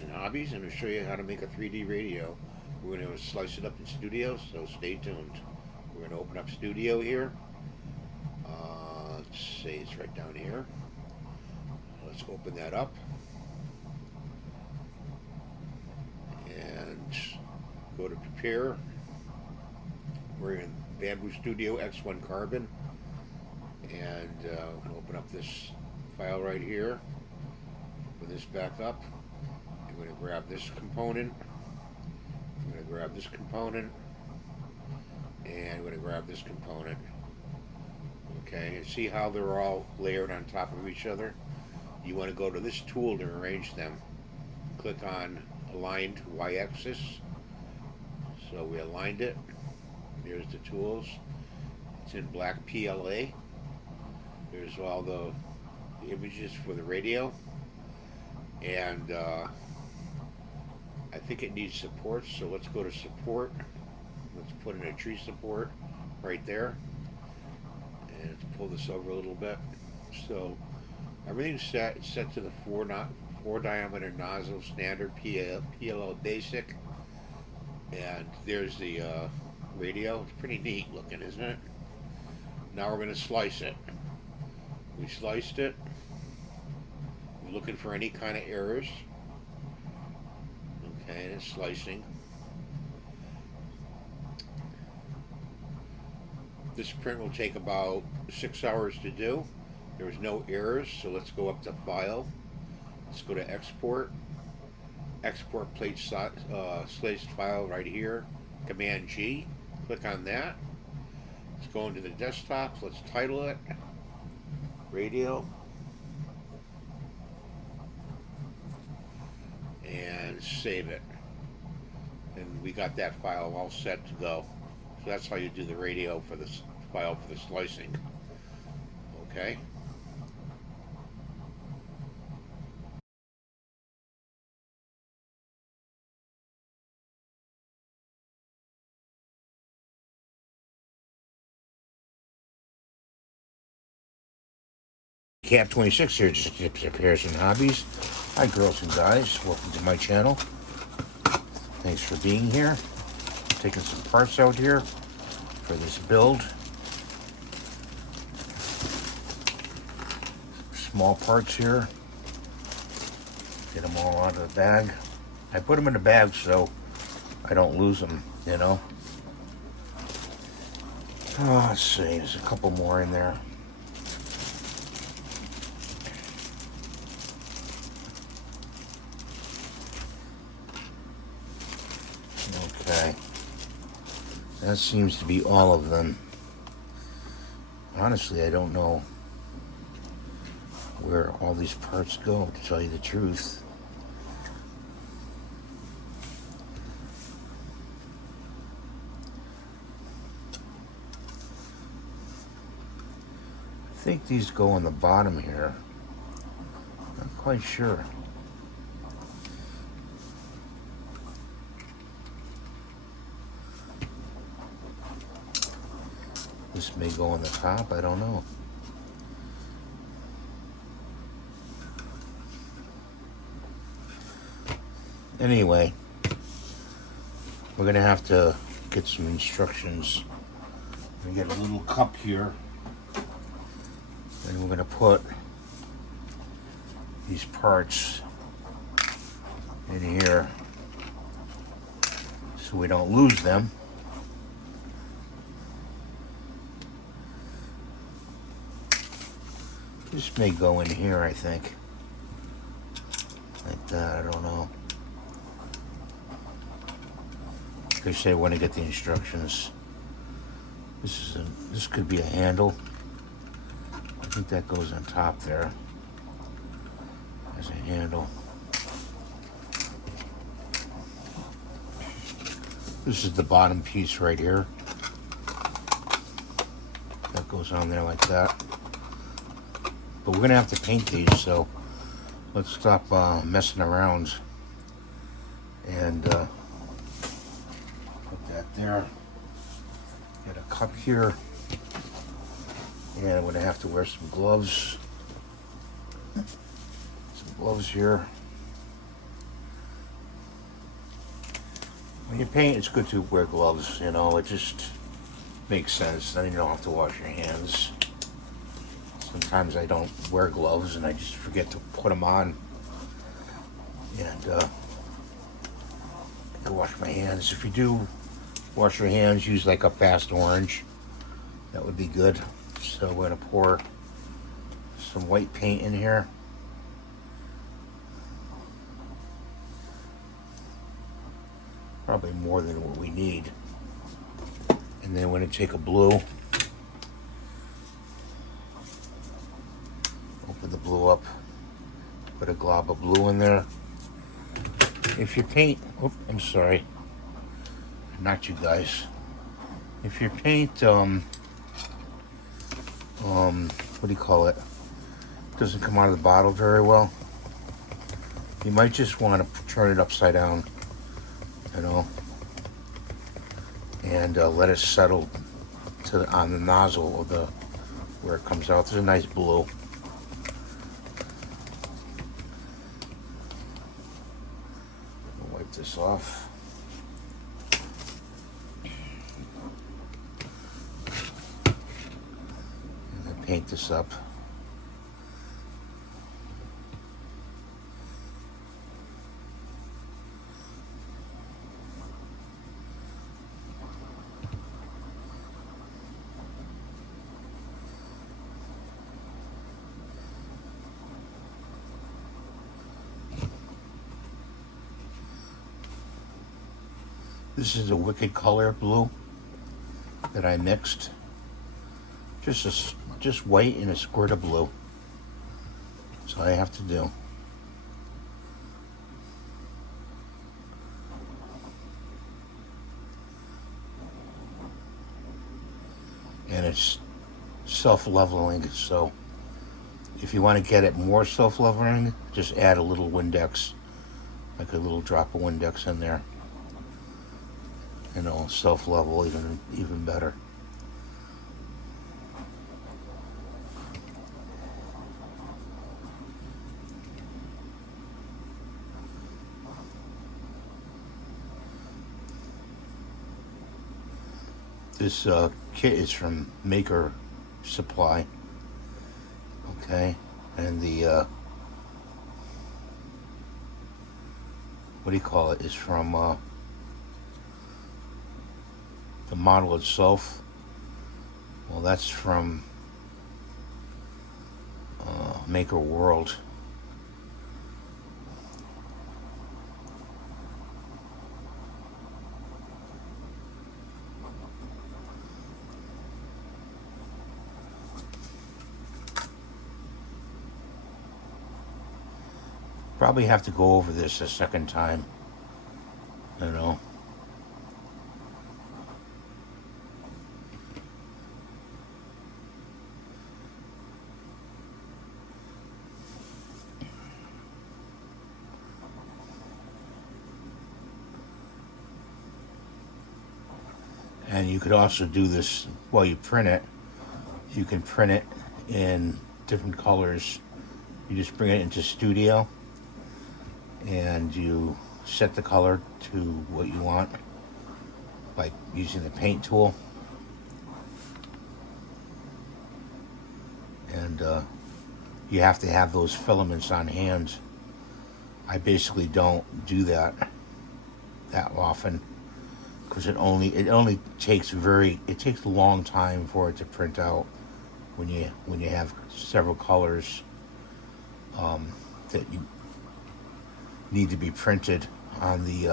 And hobbies. I'm going to show you how to make a 3D radio. We're going to slice it up in Studio, so stay tuned. We're going to open up Studio here. Let's see, it's right down here. Let's open that up and go to Prepare. We're in Bamboo Studio X1 Carbon, and we're going to open up this file right here. Put this back up. We're going to grab this component. We're going to grab this component, and we're going to grab this component. Okay, and see how they're all layered on top of each other? You want to go to this tool to arrange them. Click on Aligned Y-axis. So we aligned it. There's the tools. It's in black PLA. There's all the images for the radio. And I think it needs support, so let's go to support. Let's put in a tree support right there. And let's pull this over a little bit. So everything's set. It's set to the 4 diameter nozzle standard PLL basic. And there's the radio. It's pretty neat looking, isn't it? Now we're going to slice it. We sliced it. We're looking for any kind of errors. Okay, and it's slicing. This print will take about 6 hours to do. There was no errors, so let's go up to File. Let's go to Export. Export plate sliced file right here. Command G. Click on that. Let's go into the desktop. Let's title it Radio. And save it. And we got that file all set to go. So that's how you do the radio for this file for the slicing. Okay. Cat 26 here, just tips, repairs, and hobbies. Hi, girls and guys. Welcome to my channel. Thanks for being here. Taking some parts out here for this build. Small parts here. Get them all out of the bag. I put them in the bag so I don't lose them, you know. Oh, let's see. There's a couple more in there. Okay, that seems to be all of them. Honestly, I don't know where all these parts go, to tell you the truth. I think these go on the bottom here. Not quite sure. This may go on the top, I don't know. Anyway, we're gonna have to get some instructions. We get a little cup here, and we're gonna put these parts in here so we don't lose them. This may go in here, I think. Like that, I don't know. They say when I get the instructions. This could be a handle. I think that goes on top there as a handle. This is the bottom piece right here. That goes on there like that. But we're gonna have to paint these, so let's stop messing around and put that there. Get a cup here, and I'm gonna have to wear some gloves. Some gloves here. When you paint, it's good to wear gloves, you know, it just makes sense. Then you don't have to wash your hands. Sometimes I don't wear gloves and I just forget to put them on. And I can wash my hands. If you do wash your hands, use like a fast orange. That would be good. So we're going to pour some white paint in here. Probably more than what we need. And then we're going to take a blue. Open the blue up. Put a glob of blue in there. If your paint, oh, I'm sorry. Not you guys. If your paint, what do you call it? Doesn't come out of the bottle very well. You might just want to turn it upside down. You know, and let it settle on the nozzle of the where it comes out. There's a nice blue. I'll wipe this off. And then paint this up. This is a Wicked color blue that I mixed. Just white and a squirt of blue. That's all I have to do. And it's self-leveling, so if you want to get it more self-leveling, just add a little Windex, like a little drop of Windex in there. You know, self-level even better. This kit is from Maker Supply. Okay, and the what do you call it? Is from the model itself. Well, that's from Maker World. Probably have to go over this a second time, you know. And you could also do this while you print it. You can print it in different colors. You just bring it into Studio and you set the color to what you want, like using the paint tool. And you have to have those filaments on hand. I basically don't do that often, because it only takes it takes a long time for it to print out when you have several colors that you need to be printed on the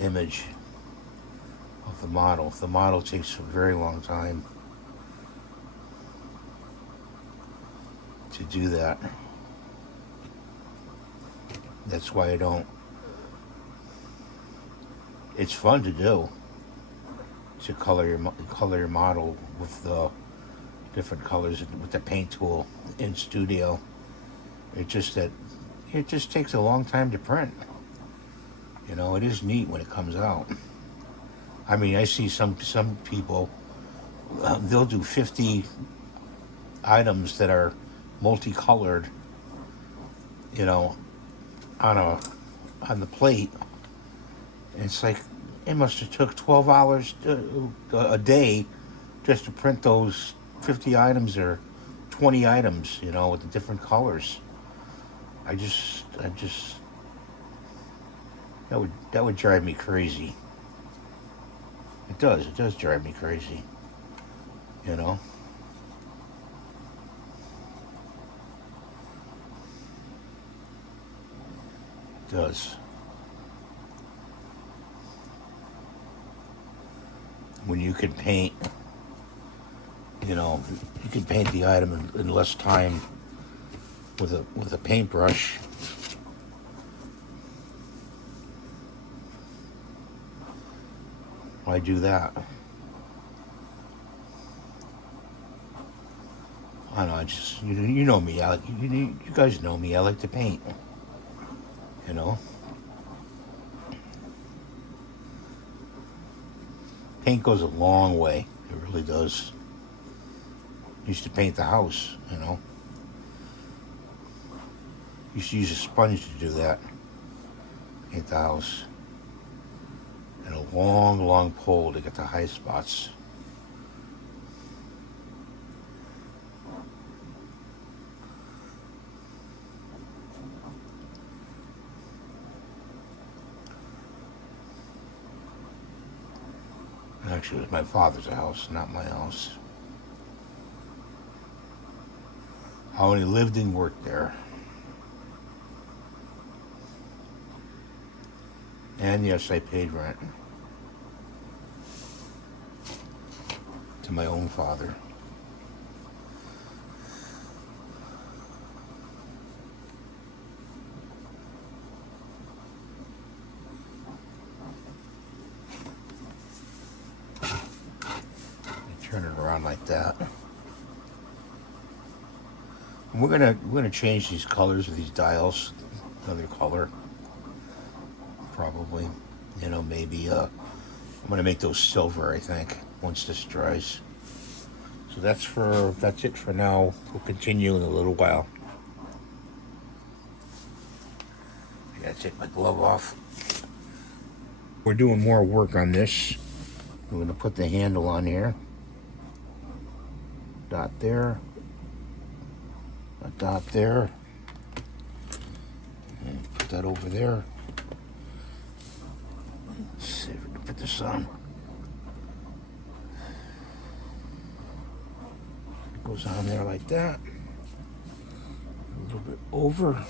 image of the model. The model takes a very long time to do that. That's why I don't. It's fun to do, to color your model with the different colors with the paint tool in Studio. It just takes a long time to print. You know, it is neat when it comes out. I mean, I see some people, they'll do 50 items that are multicolored, you know, on the plate, It's like it must have took 12 hours a day just to print those 50 items or 20 items, with the different colors. I just that would drive me crazy. It does drive me crazy, you know. It does. When you could paint, you can paint the item in less time with a paintbrush. Why do that? I don't know. I just you know me. You guys know me. I like to paint. You know, paint goes a long way. It really does. Used to paint the house. Used to use a sponge to do that. Paint the house. And a long, long pole to get the high spots. Actually, it was my father's house, not my house. I only lived and worked there. And yes, I paid rent to my own father. Turn it around like that. And we're gonna change these colors of these dials. Another color, probably. Maybe I'm gonna make those silver. I think once this dries. So that's it for now. We'll continue in a little while. I gotta take my glove off. We're doing more work on this. We're gonna put the handle on here. Dot there. A dot there. And put that over there. Let's see if we can put this on. It goes on there like that. A little bit over.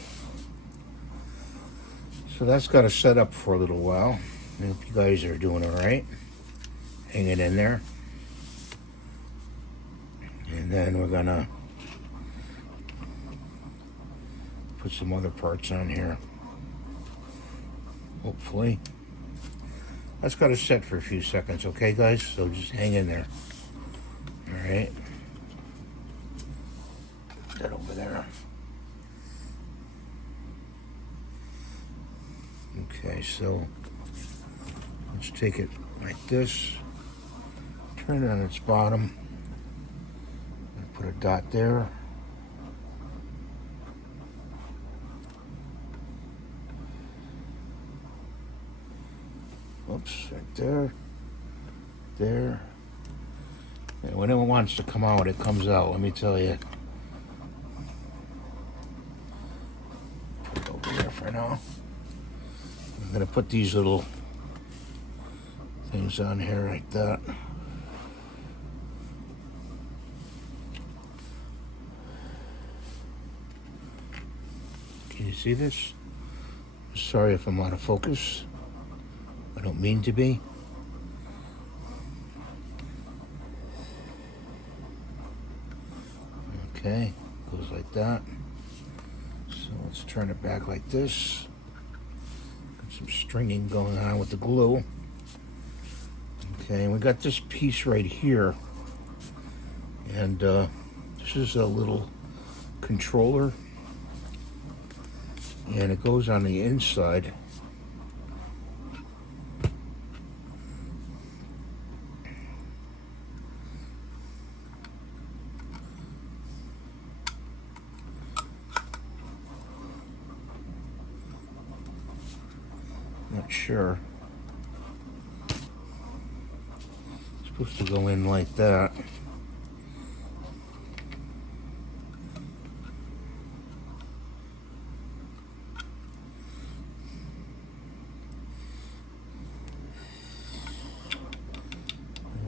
So that's got to set up for a little while. I hope you guys are doing all right. Hanging in there. And then we're gonna put some other parts on here. Hopefully. That's got to set for a few seconds, okay guys? So just hang in there. Alright. Put that over there. Okay, so let's take it like this. Turn it on its bottom. Put a dot there. Oops, right there. There. And when it wants to come out, it comes out, let me tell you. Put it over there for now. I'm going to put these little things on here like that. Can you see this? Sorry if I'm out of focus. I don't mean to be. Okay, goes like that. So let's turn it back like this. Got some stringing going on with the glue. Okay, and we got this piece right here. And this is a little controller. And it goes on the inside. Not sure. Supposed to go in like that.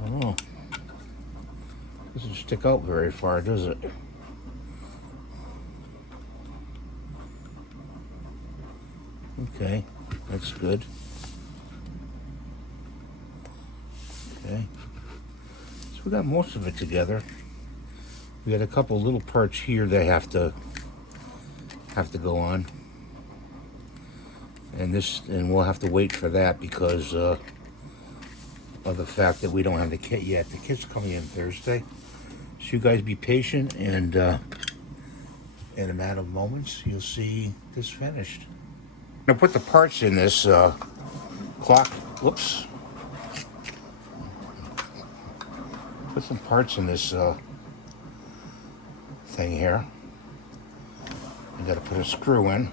I don't know. Doesn't stick out very far, does it? Okay, that's good. Okay, so we got most of it together. We got a couple little parts here that have to go on, and we'll have to wait for that because of the fact that we don't have the kit yet. The kit's coming in Thursday, so you guys be patient, and in a matter of moments you'll see this finished. I'm gonna put the parts in this clock. Whoops. Put some parts in this thing here. You gotta put a screw in.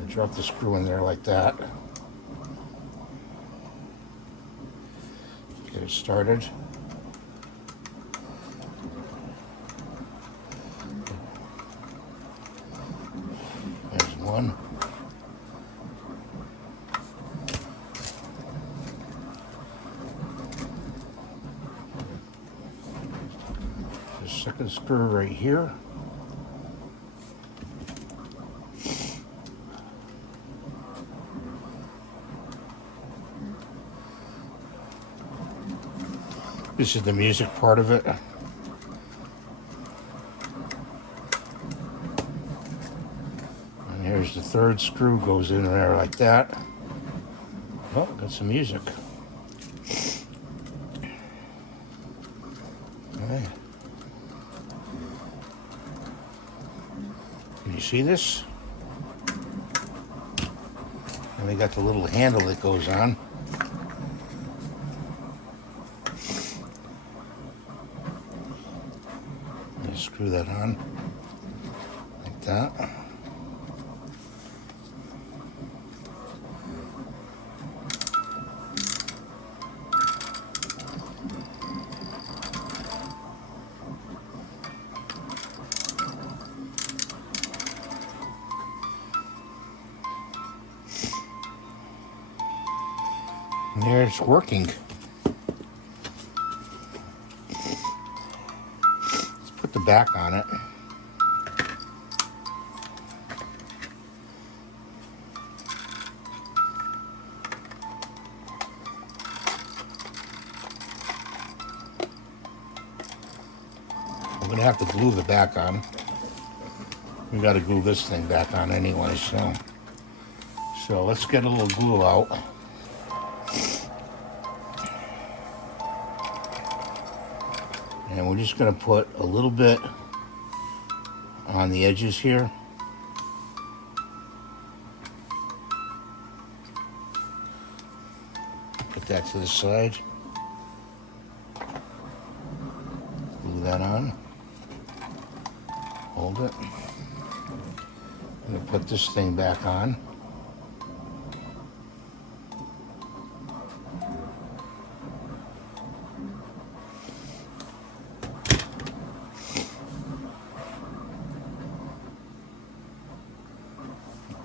I drop the screw in there like that. Get it started. There's one. Second screw right here. This is the music part of it. And here's the third screw, goes in there like that. Oh, got some music. Okay. Can you see this? And they got the little handle that goes on. Screw that on like that. And there it's working. Put the back on it. I'm gonna have to glue the back on. We gotta glue this thing back on anyway, so let's get a little glue out. And we're just going to put a little bit on the edges here. Put that to the side. Glue that on. Hold it. I'm going to put this thing back on.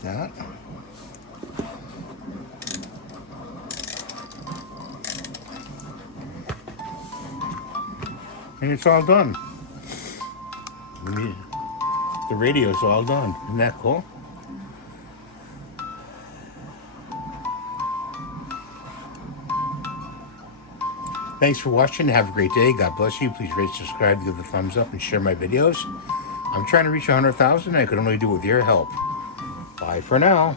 That. And it's all done. The radio's all done. Isn't that cool? Thanks for watching. Have a great day. God bless you. Please rate, subscribe, give the thumbs up, and share my videos. I'm trying to reach 100,000. I could only do it with your help. Bye for now.